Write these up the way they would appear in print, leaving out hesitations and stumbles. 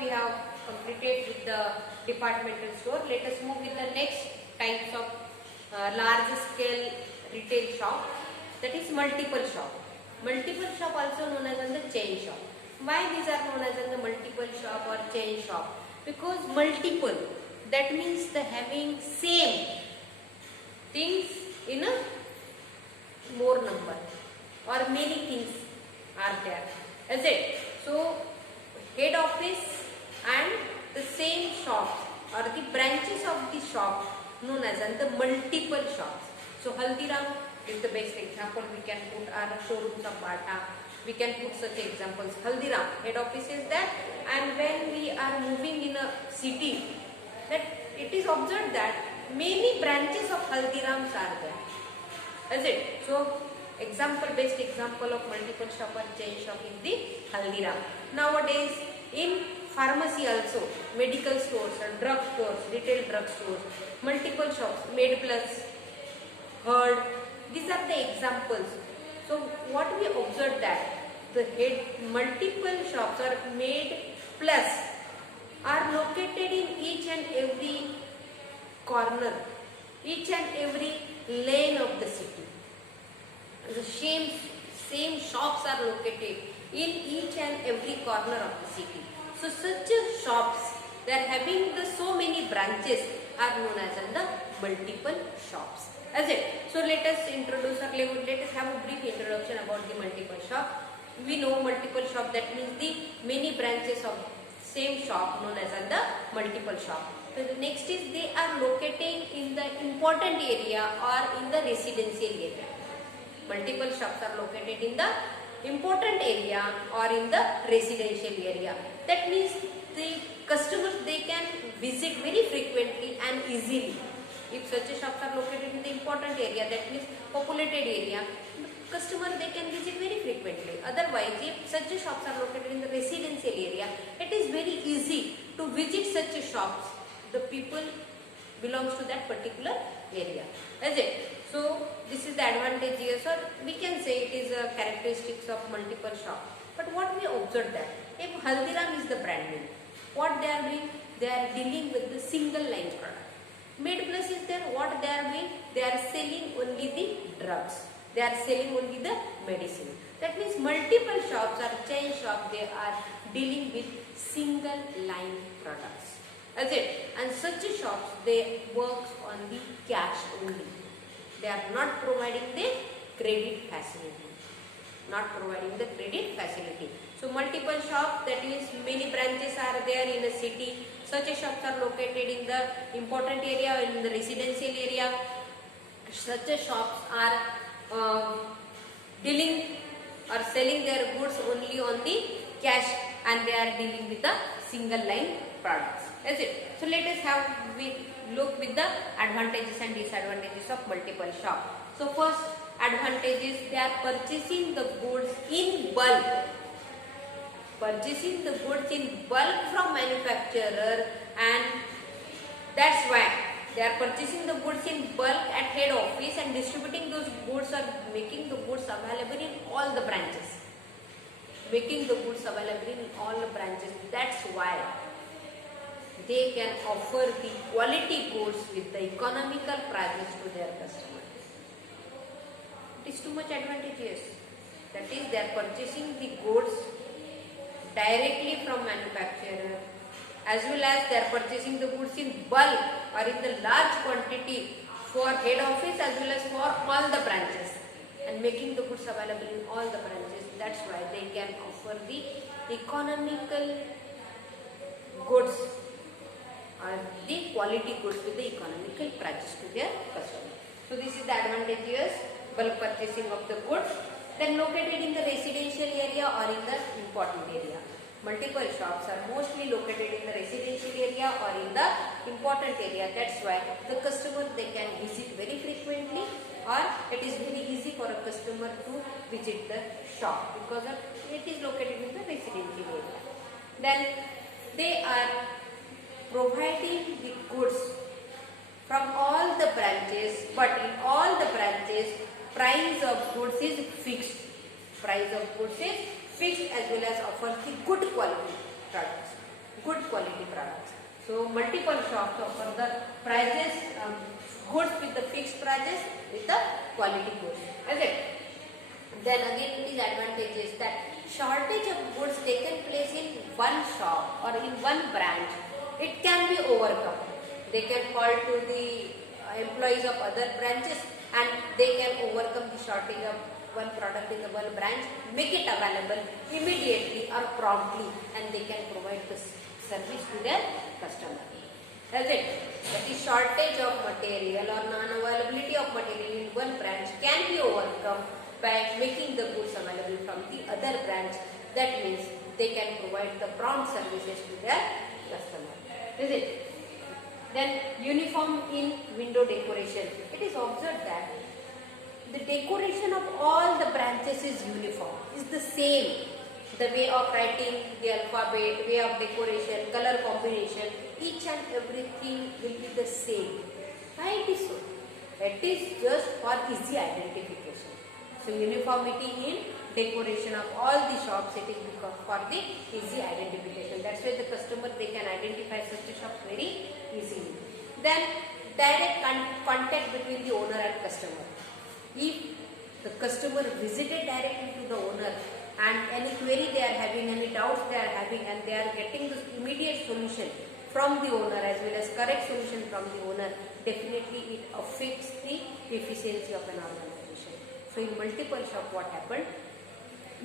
we have completed with the departmental store. Let us move with the next types of large scale retail shop, that is multiple shop. Multiple shop also known as the chain shop. Why these are known as the multiple shop or chain shop? Because multiple, that means the having same things in a more number or many things are there. Is it? So head office and the same shops or the branches of the shop known as the multiple shops. So Haldiram is the best example. We can put our showrooms of Bata. We can put such examples. Haldiram head office is there, and when we are moving in a city, that it is observed that many branches of Haldirams are there. Is it? So best example of multiple shop or chain shop is the Haldiram. Nowadays in pharmacy also, medical stores and drug stores, retail drug stores, multiple shops, MedPlus, Herd, these are the examples. So what we observed that the multiple shops or MedPlus are located in each and every corner, each and every lane of the city. The same shops are located in each and every corner of the city. So such shops, they are having so many branches, are known as the multiple shops. As it. So let us introduce or let us have a brief introduction about the multiple shop. We know multiple shop, that means the many branches of same shop known as the multiple shop. So the next is they are located in the important area or in the residential area. Multiple shops are located in the important area or in the residential area. That means the customers, they can visit very frequently and easily. If such shops are located in the important area, that means populated area, customer they can visit very frequently. Otherwise, if such shops are located in the residential area, it is very easy to visit such shops. The people belongs to that particular area. Is it? So this is the advantages, or we can say it is a characteristics of multiple shop. But what we observe that if Haldiram is the brand name, what they are doing? They are dealing with the single line product. MedPlus is there. What they are doing? They are selling only the drugs. They are selling only the medicine. That means multiple shops or chain shop, they are dealing with single line products. As it, and such shops, they work on the cash only. They are not providing the credit facility. Not providing the credit facility. So multiple shops, that means many branches are there in a city. Such shops are located in the important area or in the residential area. Such shops are dealing or selling their goods only on the cash, and they are dealing with the single line products. Is it? So let us look with the advantages and disadvantages of multiple shop. So first advantages, they are purchasing the goods in bulk. Purchasing the goods in bulk from manufacturer, and that's why they are purchasing the goods in bulk at head office and distributing those goods or making the goods available in all the branches. Making the goods available in all the branches. That's why they can offer the quality goods with the economical prices to their customers. It is too much advantageous. That is, they are purchasing the goods directly from manufacturer, as well as they are purchasing the goods in bulk or in the large quantity for head office as well as for all the branches, and making the goods available in all the branches. That's why they can offer the economical goods or the quality goods with the economical prices to their customers. So this is the advantageous bulk purchasing of the goods. Then located in the residential area or in the important area. Multiple shops are mostly located in the residential area or in the important area. That's why the customer, they can visit very frequently, or it is very easy for a customer to visit the shop because it is located in the residential area. Then they are providing the goods from all the branches, but in all the branches price of goods is fixed. Price of goods is fixed, as well as offers the good quality products. good quality products. So multiple shops offer the prices, goods with the fixed prices with the quality goods. Okay. Then again disadvantage is that shortage of goods taken place in one shop or in one branch, it can be overcome. They can call to the employees of other branches and they can overcome the shortage of one product in the one branch, make it available immediately or promptly, and they can provide the service to their customer. That's it. That is, shortage of material or non-availability of material in one branch can be overcome by making the goods available from the other branch. That means they can provide the prompt services to their customer. Is it? Then uniform in window decoration. It is observed that the decoration of all the branches is uniform, is the same. The way of writing, the alphabet, way of decoration, color combination, each and everything will be the same. Why it is so? It is just for easy identification. So uniformity in decoration of all the shops, it is because for the easy identification. That's why the customer, they can identify such a shop very easily. Then direct contact between the owner and customer. If the customer visited directly to the owner and any query they are having, any doubts they are having, and they are getting the immediate solution from the owner as well as correct solution from the owner, definitely it affects the efficiency of an organization. So in multiple shop, what happened?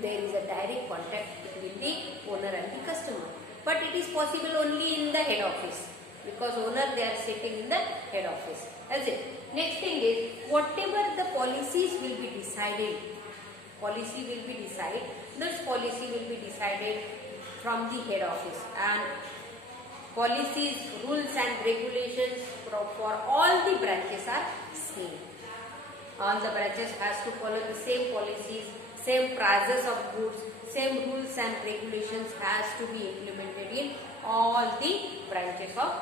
There is a direct contact between the owner and the customer. But it is possible only in the head office, because owner, they are sitting in the head office. That's it. Next thing is, whatever the policies will be decided, this policy will be decided from the head office, and policies, rules and regulations for all the branches are same. All the branches has to follow the same policies, same prices of goods, same rules and regulations has to be implemented in all the branches of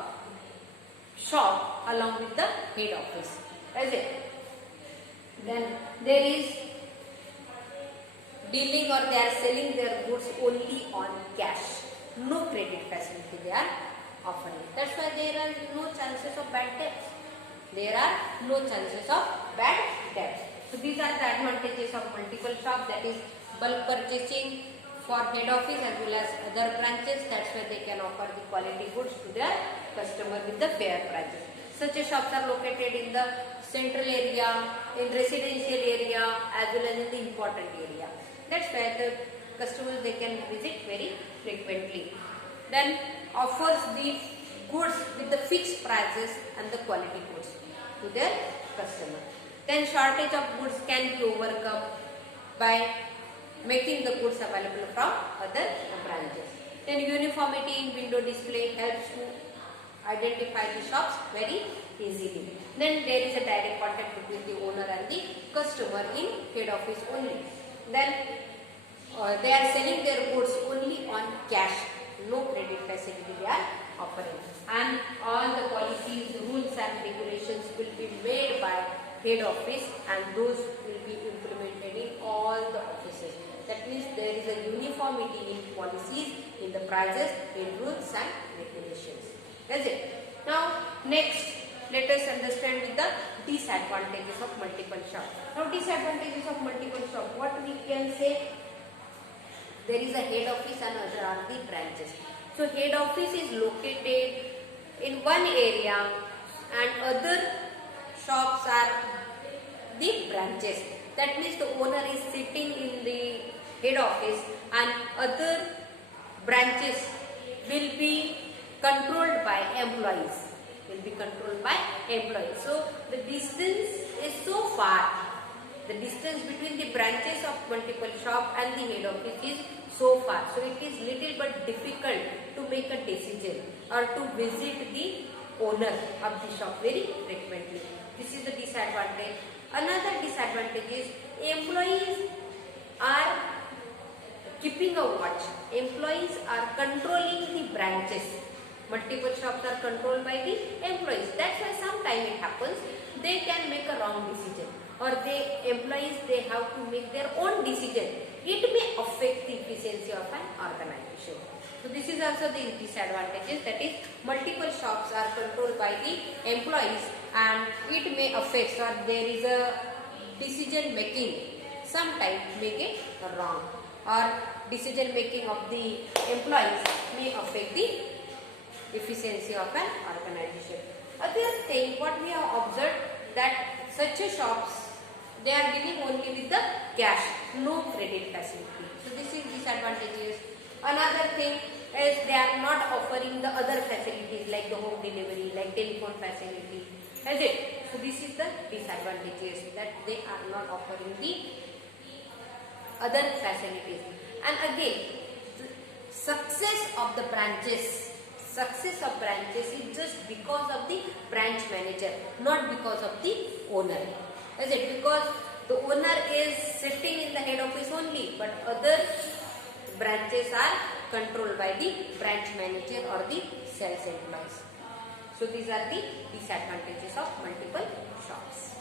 shop along with the head office. Is it? Then there is dealing, or they are selling their goods only on cash. No credit facility they are offering. That's why there are no chances of bad debts. There are no chances of bad debts. So these are the advantages of multiple shop, that is bulk purchasing for head office as well as other branches. That's why they can offer the quality goods to their customer with the fair prices. Such a shops are located in the central area, in residential area as well as in the important area. That's why the customers, they can visit very frequently. Then offers the goods with the fixed prices and the quality goods to their customer. Then shortage of goods can be overcome by making the goods available from other branches. Then uniformity in window display helps to identify the shops very easily. Then there is a direct contact between the owner and the customer in head office only. Then they are selling their goods only on cash. No credit facility they are offering. And all the policies, rules and regulations will be made by head office, and those will be implemented in all the offices. That means there is a uniformity in policies, in the prices, in rules and regulations. That's it. Now next, let us understand with the disadvantages of multiple shop. Now disadvantages of multiple shop, what we can say? There is a head office and other are the branches. So head office is located in one area and other shops are the branches. That means the owner is sitting in the head office and other branches will be controlled by employees. So the distance is so far. The distance between the branches of multiple shop and the head office is so far. So it is little but difficult to make a decision or to visit the owner of the shop very frequently. This is the disadvantage. Another disadvantage is employees are keeping a watch. Employees are controlling the branches. Multiple shops are controlled by the employees. That's why sometimes it happens they can make a wrong decision, or the employees, they have to make their own decision. It may affect the efficiency of an organization. So this is also the disadvantages, that is multiple shops are controlled by the employees and it may affect, or there is a decision making sometimes may get wrong, or decision making of the employees may affect the efficiency of an organization. Other thing what we have observed, that such a shops, they are dealing only with the cash, no credit facility. So this is disadvantages. Another thing is they are not offering the other facilities like the home delivery, like telephone facility, is it? So this is the disadvantages, that they are not offering the other facilities. And again, the success of branches is just because of the branch manager, not because of the owner. Is it? Because the owner is sitting in the head office only, but other branches are controlled by the branch manager or the sales employees. So these are the disadvantages of multiple shops.